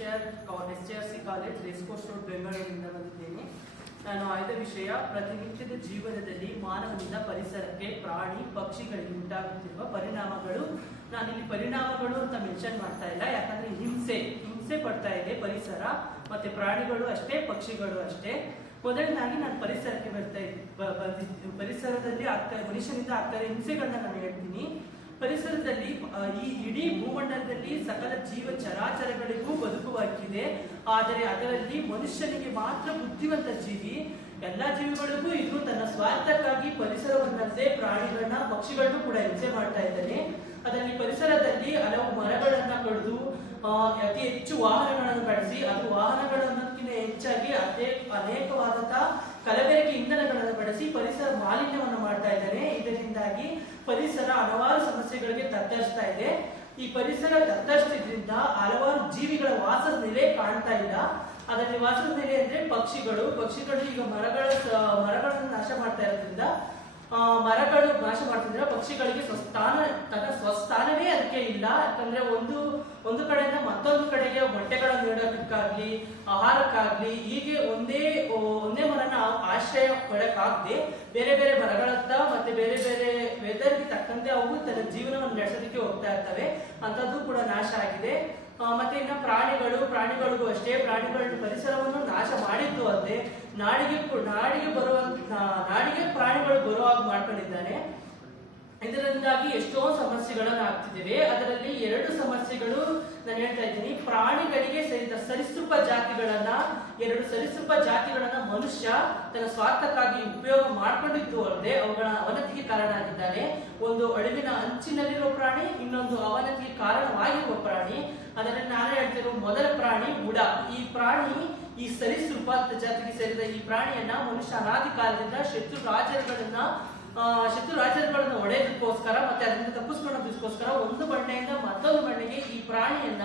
SJRC college racecourse road ಬೆಂಗಳೂರಿನಿಂದ ಬಂದಿದ್ದೇನೆ. ನಾನು ಆಯ್ದ ವಿಷಯ ಪ್ರತಿನಿತ್ಯದ ಜೀವನದಲ್ಲಿ ಮಾನವನಿಂದ ಪರಿಸರಕ್ಕೆ ಪ್ರಾಣಿ ಪಕ್ಷಿಗಳಿಗೆ ಉಂಟಾಗುತ್ತಿರುವ ಪರಿಣಾಮಗಳು. ನಾನಿಲ್ಲಿ ಪರಿಣಾಮಗಳು ಅಂತ ಮೆನ್ಷನ್ ಮಾಡ್ತಾ ಇಲ್ಲ, ಯಾಕಂದ್ರೆ ಹಿಂಸೆ ಪಡ್ತಾ ಇದೆ ಪರಿಸರ, ಮತ್ತೆ ಪ್ರಾಣಿಗಳು ಅಷ್ಟೇ, ಪಕ್ಷಿಗಳು ಅಷ್ಟೇ. ಮೊದಲನಾಗಿ ನಾನು ಪರಿಸರಕ್ಕೆ ಬಂದಿದ್ದು, ಪರಿಸರದಲ್ಲಿ ಮನುಷ್ಯನಿಂದ ಆಗ್ತಾ ಇರೋ ಹಿಂಸೆಗಳನ್ನ ನಾನು ಹೇಳ್ತೀನಿ. ಪರಿಸರದಲ್ಲಿ ಈ ಇಡೀ ಭೂಮಂಡಲದಲ್ಲಿ ಸಕಲ ಜೀವ ಚರಾಚರಗಳಿಗೂ ಬದುಕುವ ಹಕ್ಕಿದೆ. ಆದರೆ ಅದರಲ್ಲಿ ಮನುಷ್ಯನಿಗೆ ಮಾತ್ರ ಬುದ್ಧಿವಂತ ಜೀವಿ. ಎಲ್ಲಾ ಜೀವಿಗಳಿಗೂ ಇದು ತನ್ನ ಸ್ವಾರ್ಥಕ್ಕಾಗಿ ಪರಿಸರವನ್ನಲ್ಲದೆ ಪ್ರಾಣಿಗಳನ್ನ ಪಕ್ಷಿಗಳನ್ನು ಕೂಡ ಹಿಂಸೆ ಮಾಡ್ತಾ ಇದ್ದಾನೆ. ಅದರಲ್ಲಿ ಪರಿಸರದಲ್ಲಿ ಹಲವು ಮರಗಳನ್ನ ಕಡಿದು ಅತಿ ಹೆಚ್ಚು ವಾಹನಗಳನ್ನು ಬಳಸಿ, ಅದು ವಾಹನಗಳನ್ನಕ್ಕಿಂತ ಹೆಚ್ಚಾಗಿ ಅನೇಕವಾದಂತಹ ಕಲಬೆರಕೆ ಇಂಧನಗಳನ್ನು ಬಳಸಿ ಪರಿಸರ ಮಾಲಿನ್ಯವನ್ನು ಮಾಡ್ತಾ ಇದ್ದಾನೆ. ಇದರಿಂದಾಗಿ ಪರಿಸರ ಹಲವಾರು ಸಮಸ್ಯೆಗಳಿಗೆ ತತ್ತರಿಸ್ತಾ ಇದೆ. ಈ ಪರಿಸರ ತತ್ತರಿಸಿದ್ರಿಂದ ಹಲವಾರು ಜೀವಿಗಳ ವಾಸದ ನೆಲೆ ಕಾಣ್ತಾ ಇಲ್ಲ. ಅದರಲ್ಲಿ ವಾಸದ ನೆಲೆ ಅಂದ್ರೆ ಪಕ್ಷಿಗಳು ಈಗ ಮರಗಳನ್ನು ನಾಶ ಮಾಡ್ತಾ ಇರೋದ್ರಿಂದ, ಮರಗಳು ನಾಶ ಮಾಡ್ತಿದ್ರೆ ಪಕ್ಷಿಗಳಿಗೆ ಸ್ವಸ್ಥಾನವೇ ಅದಕ್ಕೆ ಇಲ್ಲ. ಯಾಕಂದ್ರೆ ಒಂದು ಕಡೆಯಿಂದ ಮತ್ತೊಂದು ಕಡೆಗೆ ಮೊಟ್ಟೆಗಳನ್ನು ನೀಡೋದಕ್ಕಾಗ್ಲಿ, ಆಹಾರಕ್ಕಾಗ್ಲಿ, ಹೀಗೆ ಒಂದೇ ಮರನ ಆಶ್ರಯ ಪಡಕ್ಕಾಗದೆ ಬೇರೆ ಬೇರೆ ಮರಗಳತ್ತ ಮತ್ತೆ ಬೇರೆ ಬೇರೆ ವೆದರ್ಗೆ ತಕ್ಕಂತೆ ಅವು ತನ್ನ ಜೀವನವನ್ನು ನಡೆಸೋದಕ್ಕೆ ಹೋಗ್ತಾ ಇರ್ತವೆ. ಅಂತದ್ದು ಕೂಡ ನಾಶ ಆಗಿದೆ. ಮತ್ತೆ ಇನ್ನು ಪ್ರಾಣಿಗಳಿಗೂ ಅಷ್ಟೇ, ಪ್ರಾಣಿಗಳು ಪರಿಸರವನ್ನು ನಾಶ ಮಾಡಿದ್ದು ಅಲ್ಲದೆ ನಾಡಿಗೆ ಪ್ರಾಣಿಗಳು ಬರುವಾಗ ಮಾಡ್ಕೊಂಡಿದ್ದಾನೆ. ಇದರಿಂದಾಗಿ ಎಷ್ಟೋ ಸಮಸ್ಯೆಗಳನ್ನು ಆಗ್ತಿದ್ದೇವೆ. ಅದರಲ್ಲಿ 2 ಸಮಸ್ಯೆಗಳು ನಾನು ಹೇಳ್ತಾ ಇದ್ದೀನಿ. ಪ್ರಾಣಿಗಳಿಗೆ ಸೇರಿದ ಸರೀಸೃಪ ಜಾತಿಗಳನ್ನ ಮನುಷ್ಯ ತನ್ನ ಸ್ವಾರ್ಥಕ್ಕಾಗಿ ಉಪಯೋಗ ಮಾಡ್ಕೊಂಡಿದ್ದು ಅಲ್ಲದೆ ಅವುಗಳ ಅವನತಿಗೆ ಕಾರಣ ಆಗಿದ್ದಾನೆ. ಒಂದು ಅಳಿವಿನ ಅಂಚಿನಲ್ಲಿರುವ ಪ್ರಾಣಿ, ಇನ್ನೊಂದು ಅವನತಿಗೆ ಕಾರಣವಾಗಿರುವ ಪ್ರಾಣಿ. ಅದರಲ್ಲಿ ನಾನು ಹೇಳ್ತಿರೋ ಮೊದಲ ಪ್ರಾಣಿ ಉಡ. ಈ ಸರೀಸೃಪ ಜಾತಿಗೆ ಸೇರಿದ ಈ ಪ್ರಾಣಿಯನ್ನ ಮನುಷ್ಯ ಅನಾದಿ ಕಾಲದಿಂದ ಶತ್ರು ರಾಜರುಗಳನ್ನು ಹೊಡೆಯೋದಕ್ಕೋಸ್ಕರ ಮತ್ತೆ ಅದರಿಂದ ತಪ್ಪಿಸ್ಕೊಳ್ಳೋದಕ್ಕೋಸ್ಕರ ಒಂದು ಬಂಡೆಯಿಂದ ಮತ್ತೊಂದು ಬಂಡೆಗೆ ಈ ಪ್ರಾಣಿಯನ್ನ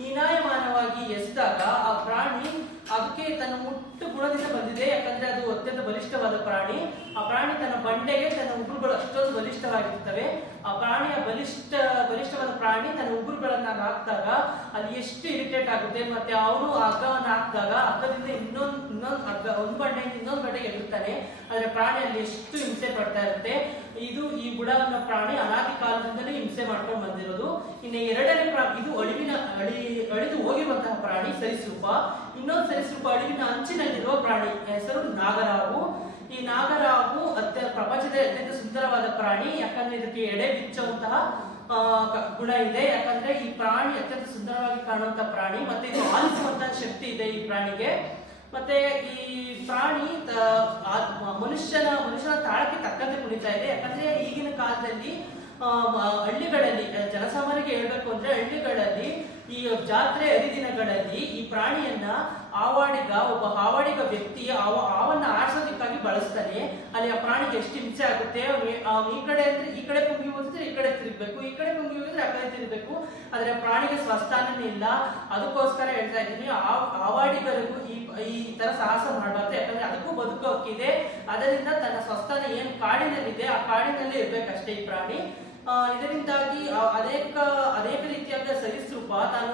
ಹೀನಾಯಮಾನವಾಗಿ ಎಸೆದಾಗ ಆ ಪ್ರಾಣಿ ಅದಕ್ಕೆ ತನ್ನ ಮುಟ್ಟು ಗುಣದಿಂದ ಬಂದಿದೆ. ಯಾಕಂದ್ರೆ ಅದು ಅತ್ಯಂತ ಬಲಿಷ್ಠವಾದ ಪ್ರಾಣಿ. ಆ ಪ್ರಾಣಿ ತನ್ನ ಬಂಡೆಗೆ ತನ್ನ ಉಗುರುಗಳು ಅಷ್ಟೊಂದು ಬಲಿಷ್ಠವಾಗಿರ್ತವೆ. ಆ ಪ್ರಾಣಿಯ ಬಲಿಷ್ಠವಾದ ಪ್ರಾಣಿ ತನ್ನ ಉಗುರುಗಳನ್ನ ಹಾಕಿದಾಗ ಅಲ್ಲಿ ಎಷ್ಟು ಇರಿಟೇಟ್ ಆಗುತ್ತೆ. ಮತ್ತೆ ಅವನು ಹಗ್ಗವನ್ನ ಹಾಕಿದಾಗ ಹಗ್ಗದಿಂದ ಇನ್ನೊಂದು ಹಗ್ಗ, ಒಂದು ಬಂಡೆಯಿಂದ ಇನ್ನೊಂದು ಬಂಡೆಗೆ ಎದುರ್ತಾನೆ. ಆದ್ರೆ ಪ್ರಾಣಿಯಲ್ಲಿ ಎಷ್ಟು ಹಿಂಸೆ ಪಡ್ತಾ ಇರುತ್ತೆ. ಈ ಬುಡವನ್ನ ಪ್ರಾಣಿ ಅನಾದಿ ಕಾಲದಿಂದಲೇ ಹಿಂಸೆ ಮಾಡ್ಕೊಂಡು ಬಂದಿರೋದು. ಇನ್ನು 2ನೇ ಪ್ರಾಣಿ, ಇದು ಅಳಿದು ಹೋಗಿರುವಂತಹ ಪ್ರಾಣಿ ಸರೀಸೃಪ. ಇನ್ನೊಂದು ಸರೀಸೃಪ ಅಳಿವಿನ ಅಂಚಿನಲ್ಲಿರುವ ಪ್ರಾಣಿ, ಹೆಸರು ನಾಗರಾವು. ಈ ನಾಗರಾವು ಪ್ರಪಂಚದ ಅತ್ಯಂತ ಸುಂದರವಾದ ಪ್ರಾಣಿ. ಯಾಕಂದ್ರೆ ಇದಕ್ಕೆ ಎಡೆ ಬಿಚ್ಚುವಂತಹ ಗುಣ ಇದೆ. ಯಾಕಂದ್ರೆ ಈ ಪ್ರಾಣಿ ಅತ್ಯಂತ ಸುಂದರವಾಗಿ ಕಾಣುವಂತಹ ಪ್ರಾಣಿ, ಮತ್ತೆ ಇದು ಆಲಿಸುವಂತಹ ಶಕ್ತಿ ಇದೆ ಈ ಪ್ರಾಣಿಗೆ. ಮತ್ತೆ ಈ ಪ್ರಾಣಿ ಮನುಷ್ಯನ ತಾಳಕ್ಕೆ ತಕ್ಕಂತೆ ಕುಣಿತಾ ಇದೆ. ಯಾಕಂದ್ರೆ ಈಗಿನ ಕಾಲದಲ್ಲಿ ಹಳ್ಳಿಗಳಲ್ಲಿ ಜನಸಾಮಾನ್ಯರಿಗೆ ಹೇಳ್ಬೇಕು ಅಂದ್ರೆ, ಹಳ್ಳಿಗಳಲ್ಲಿ ಈ ಜಾತ್ರೆ ಹರಿದಿನಗಳಲ್ಲಿ ಈ ಪ್ರಾಣಿಯನ್ನ ಒಬ್ಬ ಹಾವಾಡಿಗ ವ್ಯಕ್ತಿ ಹಾವನ್ನ ಆಡ್ಸೋದಕ್ಕಾಗಿ ಬಳಸ್ತಾನೆ. ಅಲ್ಲಿ ಆ ಪ್ರಾಣಿಗೆ ಎಷ್ಟು ಹಿಂಸೆ ಆಗುತ್ತೆ. ಈ ಕಡೆ ಅಂದ್ರೆ ಈ ಕಡೆ ಪುಂಗಿ ಹೋಗಿದ್ರೆ ಈ ಕಡೆ ತಿರುಗ್ಬೇಕು, ಈ ಕಡೆ ಪುಂಗಿ ಹೋಗಿದ್ರೆ ಆ ಕಡೆ ತಿರುಗ್ಬೇಕು. ಆದ್ರೆ ಪ್ರಾಣಿಗೆ ಸ್ವಸ್ಥಾನನೇ ಇಲ್ಲ. ಅದಕ್ಕೋಸ್ಕರ ಹೇಳ್ತಾ ಇದ್ದೀನಿ, ಹಾವಾಡಿಗರಿಗೂ ಈ ತರ ಸಾಹಸ ಮಾಡಬಾರ್ದು. ಯಾಕಂದ್ರೆ ಅದಕ್ಕೂ ಬದುಕು ಹಕ್ಕಿದೆ. ಅದರಿಂದ ತನ್ನ ಸ್ವಸ್ಥಾನ ಏನ್ ಕಾಡಿನಲ್ಲಿದೆ ಆ ಕಾಡಿನಲ್ಲಿ ಇರ್ಬೇಕಷ್ಟೇ ಈ ಪ್ರಾಣಿ. ಇದರಿಂದಾಗಿ ಅನೇಕ ರೀತಿಯಾದ ಸರೀಸೃಪ ತಾನು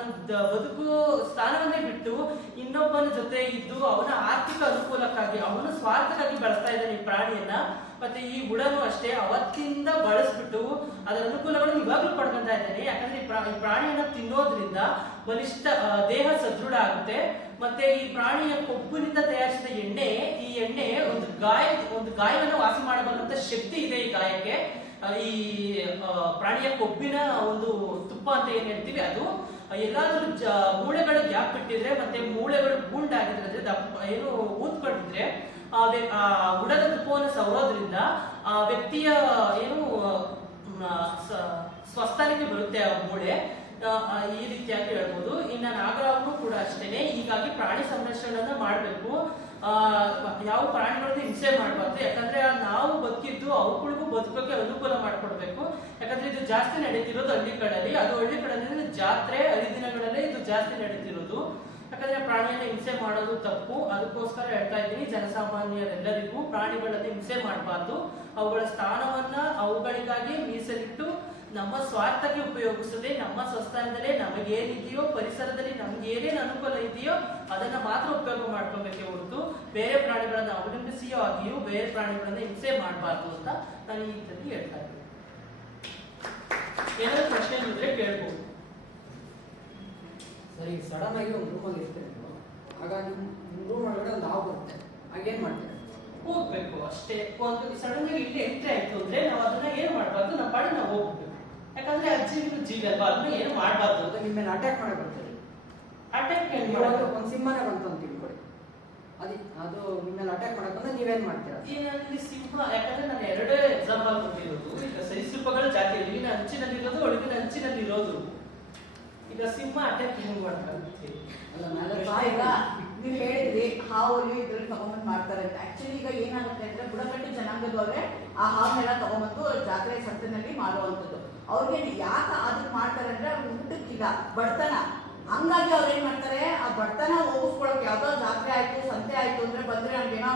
ಬದುಕು ಸ್ಥಾನವನ್ನೇ ಬಿಟ್ಟು ಇನ್ನೊಬ್ಬನ ಜೊತೆ ಇದ್ದು ಅವನ ಆರ್ಥಿಕ ಅನುಕೂಲಕ್ಕಾಗಿ, ಅವನ ಸ್ವಾರ್ಥಕ್ಕಾಗಿ ಬಳಸ್ತಾ ಇದ್ದಾನೆ ಈ ಪ್ರಾಣಿಯನ್ನ. ಮತ್ತೆ ಈ ಉಡನು ಅಷ್ಟೇ ಅವತ್ತಿಂದ ಬಳಸ್ಬಿಟ್ಟು ಅದರ ಅನುಕೂಲಗಳನ್ನು ಇವಾಗ್ಲೂ ಪಡ್ಕೊಂತಾ ಇದ್ದಾನೆ. ಯಾಕಂದ್ರೆ ಈ ಪ್ರಾಣಿಯನ್ನ ತಿನ್ನೋದ್ರಿಂದ ದೇಹ ಸದೃಢ ಆಗುತ್ತೆ. ಮತ್ತೆ ಈ ಪ್ರಾಣಿಯ ಕೊಬ್ಬಿನಿಂದ ತಯಾರಿಸಿದ ಈ ಎಣ್ಣೆ ಒಂದು ಗಾಯವನ್ನು ವಾಸಿ ಮಾಡಬಲ್ಲಂತ ಶಕ್ತಿ ಇದೆ ಈ ಗಾಯಕ್ಕೆ. ಈ ಪ್ರಾಣಿಯ ಕೊಬ್ಬಿನ ಒಂದು ತುಪ್ಪ ಅಂತ ಏನ್ ಹೇಳ್ತೀವಿ, ಅದು ಎಲ್ಲಾದ್ರೂ ಮೂಳೆಗಳು ಗ್ಯಾಪ್ ಬಿಟ್ಟಿದ್ರೆ ಮತ್ತೆ ಮೂಳೆಗಳು ಗೂಂಡಾಗಿದ್ರೆ ಏನು ಊದ್ಕೊಂಡಿದ್ರೆ ಉಡದ ತುಪ್ಪವನ್ನು ಸವರೋದ್ರಿಂದ ಆ ವ್ಯಕ್ತಿಯ ಸ್ವಸ್ಥಾನಕ್ಕೆ ಬರುತ್ತೆ ಆ ಮೂಳೆ. ಈ ರೀತಿಯಾಗಿ ಹೇಳ್ಬೋದು. ಇನ್ನ ನಾಗರಾವನ್ನು ಕೂಡ ಅಷ್ಟೇನೆ. ಹೀಗಾಗಿ ಪ್ರಾಣಿ ಸಂರಕ್ಷಣೆಯನ್ನ ಮಾಡ್ಬೇಕು. ಯಾವ ಪ್ರಾಣಿಗಳನ್ನು ಹಿಂಸೆ ಮಾಡಬಾರ್ದು. ಯಾಕಂದ್ರೆ ನಾವು ಬದುಕಿದ್ದು ಅವುಗಳಿಗೂ ಬದುಕೋಕೆ ಅನುಕೂಲ ಮಾಡ್ಕೊಡ್ಬೇಕು. ಯಾಕಂದ್ರೆ ಇದು ಜಾಸ್ತಿ ನಡೀತಿರೋದು ಹಳ್ಳಿಗಳಲ್ಲಿ. ಹಳ್ಳಿಗಳಲ್ಲಿ ಜಾತ್ರೆ ಹರಿದಿನಗಳಲ್ಲೇ ಇದು ಜಾಸ್ತಿ ನಡೀತಿರೋದು. ಯಾಕಂದ್ರೆ ಪ್ರಾಣಿಯನ್ನ ಹಿಂಸೆ ಮಾಡೋದು ತಪ್ಪು. ಅದಕ್ಕೋಸ್ಕರ ಹೇಳ್ತಾ ಇದ್ದೀನಿ, ಜನಸಾಮಾನ್ಯರೆಲ್ಲರಿಗೂ ಪ್ರಾಣಿಗಳಲ್ಲಿ ಹಿಂಸೆ ಮಾಡಬಾರ್ದು. ಅವುಗಳ ಸ್ಥಾನವನ್ನ ಅವುಗಳಿಗಾಗಿ ಮೀಸಲಿಟ್ಟು ನಮ್ಮ ಸ್ವಾರ್ಥಕ್ಕೆ ಉಪಯೋಗಿಸದೆ ನಮ್ಮ ಸ್ವಸ್ಥಾನದಲ್ಲೇ ನಮಗೇನಿದೆಯೋ ಪರಿಸರದಲ್ಲಿ ನಮ್ಗೆ ಏನೇನು ಅನುಕೂಲ ಇದೆಯೋ ಅದನ್ನ ಮಾತ್ರ ಉಪಯೋಗ ಮಾಡ್ಕೋಬೇಕೆ ಹೊರತು ಬೇರೆ ಪ್ರಾಣಿಗಳನ್ನ ಅವಲಂಬಿಸಿಯೋ ಆಗಿಯೂ ಬೇರೆ ಪ್ರಾಣಿಗಳನ್ನ ಹಿಂಸೆ ಮಾಡಬಾರ್ದು ಅಂತ ನಾನು ಈ ರೀತಿ ಹೇಳ್ತಾ ಇದ್ದೀನಿ. ಏನಾದ್ರು ಪ್ರಶ್ನೆ ಇದ್ರೆ ಕೇಳ್ಬೋದು. ಸರಿ, ಸಡನ್ ಆಗಿ ಒಂದು ರೂಮಲ್ಲಿ ಇರ್ತೀರಿ ನೀವು, ಆಗ ನಿಮ್ಮ ರೂಮ್ ಒಳಗಡೆ ಒಂದು ಹಾವು ಬರುತ್ತೆ, ಆಗೇನ್ ಮಾಡ್ತೀರಿ? ಹೋಗ್ಬೇಕು ಅಷ್ಟೇ. ಒಂದು ಸಡನ್ ಆಗಿ ಇಲ್ಲಿ ಎಂಟ್ರಿ ಆಯ್ತು ಅಂದ್ರೆ ನಾವು ಅದನ್ನ ಏನ್ ಮಾಡ್ಬಾರ್ದು, ನಮ್ಮ ಪಾಡಿಗೆ ನಾವು ಹೋಗ್ಬೇಕು. ಯಾಕಂದ್ರೆ ಅಜ್ಜಿಗೂ ಜೀವಿ ಅಲ್ವಾ, ಅದನ್ನ ಏನು ಮಾಡ್ಬಾರ್ದು. ಅದು ನಿಮ್ಮ ಮೇಲೆ ಅಟ್ಯಾಕ್ ಮಾಡಕ್ ಬರ್ತೀರಿ. ಅಟ್ಯಾಕ್ ಒಂದು ಸಿಂಹನೇ ಬಂತು ಅಂತ ತಿಳ್ಕೊಳ್ಳಿ, ಅದು ನಿಮ್ಮ ಮೇಲೆ ಅಟ್ಯಾಕ್ ಮಾಡಕ್ಕಂದ್ರೆ ನೀವೇನ್ ಮಾಡ್ತೀರಾ? ಇಲ್ಲಿ ಸಿಂಹ, ಯಾಕಂದ್ರೆ ನಾನು ಎರಡೇ ಎಕ್ಸಾಂಪಲ್ ಕೊಟ್ಟಿರೋದು. ಈಗ ಸರೀಸೃಪಗಳ ಜಾತಿ ಇಲ್ಲಿನ ಅಂಚಿನಲ್ಲಿರೋದು, ಒಳಗಿನ ಅಂಚಿನಲ್ಲಿರೋದು. ಈಗ ಸಿಂಹ ಅಟ್ಯಾಕ್ ಹೆಂಗ್ ಮಾಡ್ತಾರೆ? ಈಗ ನೀವು ಹೇಳಿದ್ರಿ ಹಾವು ಇದ್ರಲ್ಲಿ ತಗೊಂಡ್ಬಂದು ಮಾಡ್ತಾರೆ ಅಂತ. ಆಕ್ಚುಲಿ ಈಗ ಏನಾಗುತ್ತೆ ಅಂದ್ರೆ ಬುಡಕಟ್ಟು ಜನಾಂಗದವ್ರೆ ಆ ಹಾವನ್ನೆಲ್ಲ ತಗೊಂಡ್ಬಂದು ಜಾತ್ರೆ ಸಂತೆನಲ್ಲಿ ಮಾಡುವಂಥದ್ದು. ಅವ್ರಿಗೆ ಯಾಕೆ ಅದಕ್ಕೆ ಮಾಡ್ತಾರೆ ಅಂದ್ರೆ ಅವ್ರಿಗೆ ಊಟಕ್ಕಿಲ್ಲ, ಬಡತನ. ಹಂಗಾಗಿ ಅವ್ರು ಏನ್ ಮಾಡ್ತಾರೆ, ಆ ಬಡತನ ಹೋಗಿಸ್ಕೊಳಕ್ ಯಾವ್ದೋ ಜಾತ್ರೆ ಆಯ್ತು ಸಂತೆ ಆಯ್ತು ಅಂದ್ರೆ ಬಂದ್ರೆ ನಮ್ಗೇನೋ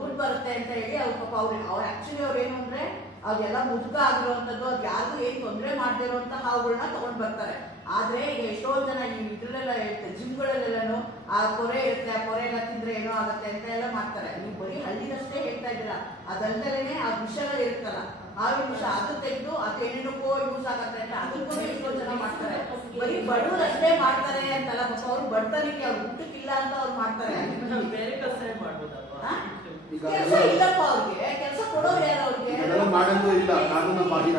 ದುಡ್ಡು ಬರುತ್ತೆ ಅಂತ ಹೇಳಿ ಅವ್ರ ಪಾಪ ಅವ್ರು ಆಕ್ಚುಲಿ ಅವ್ರು ಏನು ಅಂದ್ರೆ ಅದೆಲ್ಲ ಮುದುಕ ಆಗಿರುವಂತದ್ದು, ಅದ್ ಯಾರಿಗೂ ಏನ್ ತೊಂದರೆ ಮಾಡದೇ ಇರುವಂತ ಹಾವುಗಳನ್ನ ತಗೊಂಡ್ ಬರ್ತಾರೆ. ಆದ್ರೆ ಈಗ ಎಷ್ಟೊಂದು ಜನ ಈ ಇದ್ರಲ್ಲೆಲ್ಲ ಇರುತ್ತೆ, ಜಿಮ್ಗಳಲ್ಲೆಲ್ಲೂ ಆ ಪೊರೆ ಇರುತ್ತೆ, ಆ ಪೊರೆ ಎಲ್ಲ ತಿಂದ್ರೆ ಏನೋ ಆಗುತ್ತೆ ಅಂತ ಎಲ್ಲ ಮಾಡ್ತಾರೆ. ನೀವು ಬರೀ ಹಳ್ಳಿನಷ್ಟೇ ಹೇಳ್ತಾ ಇದ್ದೀರಾ, ಅದಲ್ಲದೇನೆ ಆ ವಿಷಗಳು ಇರುತ್ತಲ್ಲ, ಹಾವಿನ ವಿಷ ಅದು ತೆಗೆದು ಅದು ಏನೇನಕ್ಕೋ ಯೂಸ್ ಆಗತ್ತೆ ಅಂತ ಅದಕ್ಕೂ ಎಷ್ಟೊಂದು ಜನ ಮಾಡ್ತಾರೆ. ಬರೀ ಬಡವರಷ್ಟೇ ಮಾಡ್ತಾರೆ ಅಂತಲ್ಲ, ಅವ್ರು ಬಡತನಕ್ಕೆ ಅವ್ರು ಊಟಕ್ಕಿಲ್ಲ ಅಂತ ಅವ್ರು ಮಾಡ್ತಾರೆ. ಬೇರೆ ಕೆಲಸ ಮಾಡ್ಬೋದಲ್ವಾ? ಕೆಲಸ ಇಲ್ಲಪ್ಪ ಅವ್ರಿಗೆ, ಕೆಲಸ ಕೊಡೋರು ಯಾರು ಅವ್ರಿಗೆ? ಮಾಡೋದು ಇಲ್ಲ, ಕಾನೂನು ಬಾಹಿರ.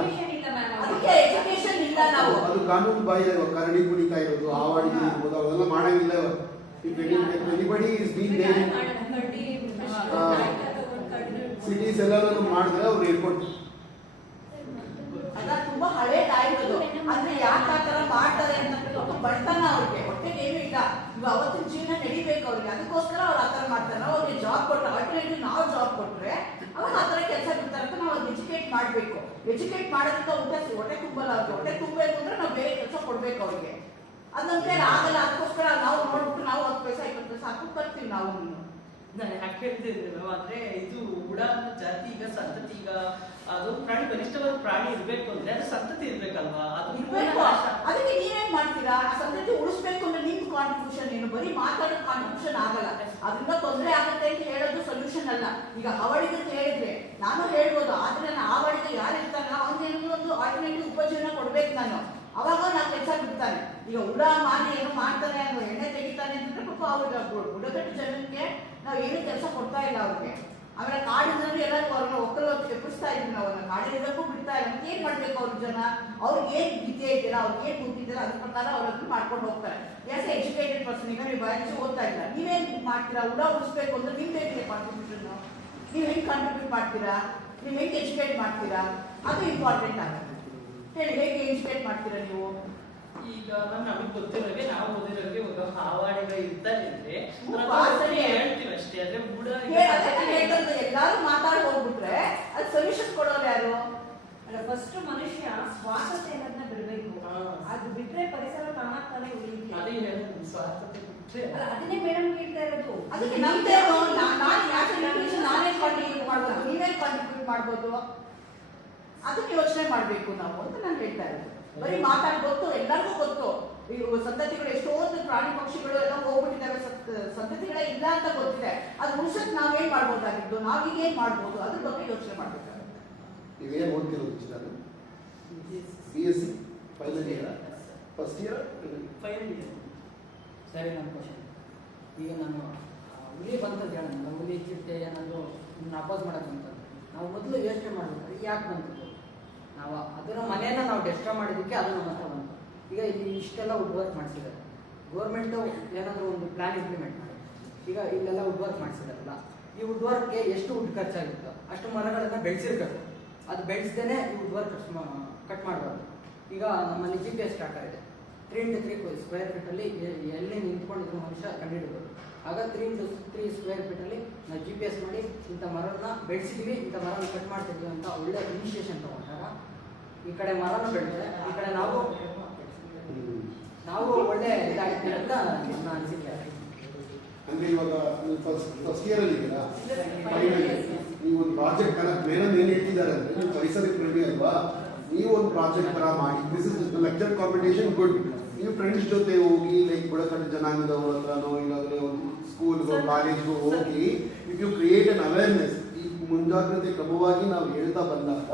ಅದಕ್ಕೆ ಎಜುಕೇಶನ್ ಇಲ್ಲ. ನಾವು ಅದು ಕಾನೂನು ಬಾಹಿರ. ಕರಡಿ ಕುಣಿತಾ ಇರೋದು, ಆವಾಡಿ ಇರ್ಬೋದು, ಅವೆಲ್ಲ ಮಾಡಂಗಿಲ್ಲ. Anybody is been there cities ಎಲ್ಲರೂ ಮಾಡಿದ್ರೆ ಅವ್ರು ಏರ್ಪೋರ್ಟ್ ಅದ ತುಂಬಾ ಹಳೆ ಟೈಮ್ ಅದು. ಅಂದ್ರೆ ಯಾಕೆ ಆ ತರ ಮಾಡ್ತಾರೆ ಅಂತ ಬಡತನ ಅವ್ರಿಗೆ, ಹೊಟ್ಟೆಗೆ ಏನು ಇಲ್ಲ, ಇವಾಗ ಅವತ್ತಿನ ಜೀವನ ನಡಿಬೇಕು ಅವ್ರಿಗೆ, ಅದಕ್ಕೋಸ್ಕರ ಅವ್ರು ಆತರ ಮಾಡ್ತಾರೆ. ನಾವು ಅವ್ರಿಗೆ ಜಾಬ್ ಕೊಟ್ಟರೆ, ಆಲ್ಟರ್ನೇಟಿವ್ ನಾವು ಜಾಬ್ ಕೊಟ್ರೆ ಅವಾಗ ಆ ತರ ಕೆಲಸ ಬಿಡ್ತಾರೆ ಅಂತ ನಾವು ಅವ್ರಿಗೆ ಎಜುಕೇಟ್ ಮಾಡ್ಬೇಕು. ಎಜುಕೇಟ್ ಮಾಡೋದಕ್ಕೆ ಹೊಟ್ಟೆ ತುಂಬಲ್ಲ ಅವ್ರಿಗೆ. ಹೊಟ್ಟೆ ತುಂಬಬೇಕು ಅಂದ್ರೆ ನಾವು ಬೇರೆ ಕೆಲಸ ಕೊಡ್ಬೇಕು ಅವ್ರಿಗೆ. ಅದಂದ್ರೆ ಆಗಲ್ಲ. ಅದಕ್ಕೋಸ್ಕರ ನಾವು ನೋಡ್ಬಿಟ್ಟು ನಾವು 10 ಪೈಸೆ 20 ಪೈಸೆ ಹಾಕಿ ಬರ್ತೀವಿ ನಾವು. ನಾನು ಯಾಕೆ ಹೇಳ್ತಿದ್ರೆ ಅಂದ್ರೆ ಇದು ಉಡ ಜಾತಿ ಈಗ ಸಂತತಿ, ಈಗ ಅದು ಪ್ರಾಣಿ ಬಲಿಷ್ಠವಾದ ಪ್ರಾಣಿ ಇರ್ಬೇಕು ಅಂದ್ರೆ ಅದು ಸಂತತಿ ಇರ್ಬೇಕಲ್ವಾ? ಅದು ಇರ್ಬೇಕು. ಅದಕ್ಕೆ ನೀವೇನ್ ಮಾಡ್ತೀರಾ? ಆ ಸಂತತಿ ಉಳಿಸ್ಬೇಕು ಅಂದ್ರೆ ನಿಮ್ ಕಾಂಟ್ರಿಬ್ಯೂಷನ್ ಏನು? ಬರೀ ಮಾತಾಡೋದು ಕಾಂಟ್ರಿಬ್ಯೂಷನ್ ಆಗಲ್ಲ. ಅದರಿಂದ ತೊಂದರೆ ಆಗುತ್ತೆ ಅಂತ ಹೇಳೋದು ಸೊಲ್ಯೂಷನ್ ಅಲ್ಲ. ಈಗ ಹಾವಳಿಗೆ ಅಂತ ಹೇಳಿದ್ರೆ ನಾನು ಹೇಳ್ಬೋದು, ಆದ್ರೆ ನಾನು ಹಾವಳಿಗೆ ಯಾರು ಇರ್ತಾನಲ್ಲ ಅವ್ನಿಗೆ ಒಂದು ಆಲ್ಟರ್ನೇಟಿವ್ ಉಪಜೀವನ ಕೊಡ್ಬೇಕು ನಾನು, ಅವಾಗ ನಾವು ಕೆಲಸ ಬಿಡ್ತಾನೆ. ಈಗ ಉಡ ಮಾನಿ ಏನು ಮಾಡ್ತಾನೆ ಅನ್ನೋ ಎಣ್ಣೆ ತೆಗಿತಾನೆ ಅಂತಂದ್ರೆ ಪಾಪ ಅವ್ರಿಗೆ ಬುಡಕಟ್ಟು ಜನಕ್ಕೆ ನಾವು ಏನು ಕೆಲಸ ಕೊಡ್ತಾ ಇಲ್ಲ ಅವ್ರಿಗೆ. ಆಮೇಲೆ ಕಾಡಿನಲ್ಲಿ ಎಲ್ಲ ಅವ್ರನ್ನ ಒಕ್ಕಲು ಎಪ್ಪಿಸ್ತಾ ಇದ್ವಿ ನಾವು, ಕಾಡಿರೋದಕ್ಕೂ ಬಿಡ್ತಾ ಇಲ್ಲ. ಏನ್ ಮಾಡ್ಬೇಕು ಅವ್ರ ಜನ? ಅವ್ರಿಗೆ ಏನ್ ವಿದ್ಯೆ ಇದೆಯಲ್ಲ, ಅವ್ರಿಗೆ ಏನ್ ಗೊತ್ತಿದ್ದೀರಾ ಅದ್ರ ಪ್ರಕಾರ ಅವ್ರನ್ನ ಮಾಡ್ಕೊಂಡು ಹೋಗ್ತಾರೆ. ಯಾಕೆ ಎಜುಕೇಟೆಡ್ ಪರ್ಸನ್, ಈಗ ನೀವು ಬಯಾಲಜಿ ಓದ್ತಾ ಇಲ್ಲ, ನೀವೇನ್ ಮಾಡ್ತೀರಾ? ಉಡ ಉಳಿಸ್ಬೇಕು ಅಂದ್ರೆ ನಿಮ್ದು ಏನಿದೆ ಕಾಂಟ್ರಿಬ್ಯೂಷನ್? ನೀವು ಹೆಂಗ್ ಕಾಂಟ್ರಿಬ್ಯೂಟ್ ಮಾಡ್ತೀರಾ? ನೀವು ಹೆಂಗ್ ಎಜುಕೇಟ್ ಮಾಡ್ತೀರಾ? ಅದು ಇಂಪಾರ್ಟೆಂಟ್ ಆಗುತ್ತೆ. ಹೇಳಿ, ಹೇಗೆ ಎಜುಕೇಟ್ ಮಾಡ್ತೀರಾ ನೀವು? ಈಗ ನಮಗೆ ಗೊತ್ತಿರೋಗೆ, ನಾವು ಓದಿರೋಗೆ ಒಂದು ಹಾವಾಡಿಗಳು ಇರ್ತಾನೆ ಅಂದ್ರೆ ಹೇಳ್ತೀವಿ ಅಷ್ಟೇ. ಆದ್ರೆ ಬುಡ ಎಲ್ಲಾರು ಮಾತಾಡಿ ಹೋಗ್ಬಿಟ್ರೆ ಅದು ಸೊಲ್ಯೂಷನ್ ಕೊಡೋರು ಯಾರು? ಫಸ್ಟ್ ಮನುಷ್ಯ ಸ್ವಾರ್ಥತೆ ಅನ್ನೋದನ್ನ ಬಿಡಬೇಕು. ಅದು ಬಿಟ್ರೆ ಪರಿಸರ ತಾನಾಗ್ತಾನೆ ಉಳಿಯುತ್ತೆ. ಅದೇ ಹೇಳೋದು, ಸ್ವಾರ್ಥತೆ ಬಿಟ್ರೆ ಅದನ್ನೇ ಮೇಡಮ್ ಕೇಳ್ತಾ ಇರೋದು. ಅದಕ್ಕೆ ನಮ್ದೇನು? ನಾನೇ ಕಾಂಟ್ರಿಬ್ಯೂಟ್ ಮಾಡ್ಬೋದು, ನೀವೇ ಕಾಂಟ್ರಿಬ್ಯೂಟ್ ಮಾಡ್ಬೋದು, ಅದಕ್ಕೆ ಯೋಚನೆ ಮಾಡ್ಬೇಕು ನಾವು ಅಂತ ನಾನು ಹೇಳ್ತಾ ಇರೋದು. ಬರೀ ಮಾತಾಡಿ ಗೊತ್ತು, ಎಲ್ಲರಿಗೂ ಗೊತ್ತು. ಈಗ ಸಂತತಿಗಳು ಎಷ್ಟೊಂದು ಪ್ರಾಣಿ ಪಕ್ಷಿಗಳು ಎಲ್ಲ ಹೋಗ್ಬಿಟ್ಟಿದ್ದಾವೆ, ಸಂತತಿಗಳೇ ಇಲ್ಲ ಅಂತ ಗೊತ್ತಿದೆ. ಅದು ಉಳಿಸಕ್ ನಾವೇನ್ ಮಾಡ್ಬೋದಾಗಿದ್ದು, ನಾವೀಗ ಏನ್ ಮಾಡ್ಬೋದು, ಅದ್ರ ಬಗ್ಗೆ ಯೋಚನೆ ಮಾಡ್ಬೇಕಾಗುತ್ತೆ. ನೀವೇನು ಓದ್ತಿರೋದು? BSc final year, first year, final year. ಸರಿ, ನನ್ನ ಕ್ವಶನ್. ಈಗ ನಾನು ಹುಲಿ ಬಂತದ್ದು ಹೇಳೋಣ, ಹುಲಿ ಚಿಟ್ಟೆ ಏನಾದರೂ ಅಪೋಸ್ ಮಾಡೋಕ್ಕಂಥದ್ದು ನಾವು ಮೊದಲು ಯೋಚನೆ ಮಾಡಬೇಕು, ಯಾಕೆ ಬಂತದ್ದು? ನಾವು ಅದರ ಮನೆಯನ್ನು ನಾವು ಡೆಸ್ಟ್ರಾ ಮಾಡಿದ್ದಕ್ಕೆ ಅದು ನಮ್ಮ ಹತ್ರ ಬಂತು. ಈಗ ಇಲ್ಲಿ ಇಷ್ಟೆಲ್ಲ ವುಡ್ ವರ್ಕ್ ಮಾಡಿಸಿದ್ದಾರೆ, ಗೌರ್ಮೆಂಟು ಏನಾದರೂ ಒಂದು ಪ್ಲ್ಯಾನ್ ಇಂಪ್ಲಿಮೆಂಟ್ ಮಾಡಿ. ಈಗ ಇಲ್ಲೆಲ್ಲ ವುಡ್ ವರ್ಕ್ ಮಾಡಿಸಿದಾರಲ್ಲ, ಈ ವುಡ್ ವರ್ಕ್ಗೆ ಎಷ್ಟು ವುಡ್ ಖರ್ಚಾಗಿರುತ್ತೋ ಅಷ್ಟು ಮರಗಳನ್ನು ಬೆಳೆಸಿರ್ಬೇಕು. ಅದು ಬೆಳೆಸ್ದೇ ಈ ವುಡ್ ವರ್ಕ್ ಕಟ್ ಮಾಡಬಾರ್ದು. ಈಗ ನಮ್ಮಲ್ಲಿ GPS ಟ್ರ್ಯಾಕರ್ ಇದೆ. 3 into 3 ಸ್ಕ್ವೇರ್ ಫೀಟಲ್ಲಿ ಎಲ್ಲಿ ನಿಂತ್ಕೊಂಡಿದ್ರು ಮನುಷ್ಯ ಕಂಡುಹಿಡಬಹುದು. ಆಗ 3 into 3 ಸ್ಕ್ವೇರ್ ಫೀಟಲ್ಲಿ ನಾವು GPS ಮಾಡಿ ಇಂಥ ಮರನ ಬೆಳೆಸಿದ್ದೀವಿ, ಇಂಥ ಮರನ ಕಟ್ ಮಾಡ್ತಿದ್ವಿ ಅಂತ ಒಳ್ಳೆ ಇನಿಷಿಯೇಷನ್ ತಗೊಂಡಾಗ ಈ ಕಡೆ ಮರನ ಬೆಳೆದ್ರೆ ಈ ಕಡೆ ನಾವು ಒಳ್ಳೆ ಇದಾಗ್ತೀವಿ ಅಂತ ನನ್ನ ಅನಿಸಿಕೆ. ಅಂದ್ರೆ ಇವಾಗ ನೀವು ಫಸ್ಟ್ ಇಯರ್ ಅಲ್ಲಿ ಇದ್ದೀರಾ, ನೀವು ಒಂದು ಪ್ರಾಜೆಕ್ಟ್ ತರ ಬೇರೆ ಏನು ಇಟ್ಟಿದ್ದಾರೆ ಅಂದ್ರೆ ನೀವು ಪರಿಸರ ಪ್ರೇಮಿ ಅಲ್ವಾ, ನೀವು ಒಂದು ಪ್ರಾಜೆಕ್ಟ್ ತರ ಮಾಡಿ. This is lecture competition good, ನೀವು ಫ್ರೆಂಡ್ಸ್ ಜೊತೆ ಹೋಗಿ ಲೈಕ್ ಬುಡಕಟ್ಟು ಜನಾಂಗದವ್ರ ಹತ್ರನೋ ಇಲ್ಲಾಂದ್ರೆ ಒಂದು ಸ್ಕೂಲ್ಗೋ ಕಾಲೇಜ್ಗೋ ಹೋಗಿ if you create an awareness, ಈ ಮುಂಜಾಗ್ರತೆ ಕ್ರಮವಾಗಿ ನಾವು ಹೇಳ್ತಾ ಬಂದಾಗ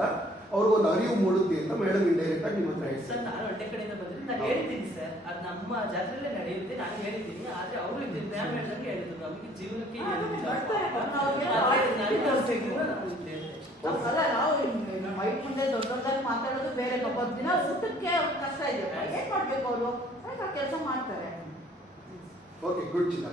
ಅವ್ರಿಗೊಂದು ಅರಿವು ಮೂಡುತ್ತೆ ಅಂತ ಮೇಡಮ್ ಇಂಡೈರೆಕ್ಟ್ ಆಗಿ ನಿಮ್ಮ ಹತ್ರ ಹೇಳ್ತಾರೆ. ಸರ್ ನಾನು ಹೊಟ್ಟೆ ಕಡೆಯಿಂದ ಬಂದ್ರೆ ನಾನು ಹೇಳಿದ್ದೀನಿ ಸರ್, ಅದು ನಮ್ಮ ಜಾತ್ರೆಯಲ್ಲೇ ನಡೆಯುತ್ತೆ, ನಾನು ಹೇಳಿದ್ದೀನಿ. ಆದ್ರೆ ಅವರು ಇದ್ದೀನಿ ಮ್ಯಾಮ್ ಹೇಳ್ದಂಗೆ ಹೇಳಿದ್ರು, ನಮಗೆ ಜೀವನಕ್ಕೆ ಅಲ್ಲ, ನಾವು ಮೈಕ್ ಮುಂದೆ ದೊಡ್ಡ ದೊಡ್ಡದಾಗಿ ಮಾತಾಡೋದು ಬೇರೆ. ದಿನ ಊಟಕ್ಕೆ ಕಷ್ಟ ಇದೆ, ಏನ್ ಮಾಡ್ಬೇಕು ಅವರು ಕೆಲಸ ಮಾಡ್ತಾರೆ. ಓಕೆ, ಗುಡ್ ಚಿನ್ನ.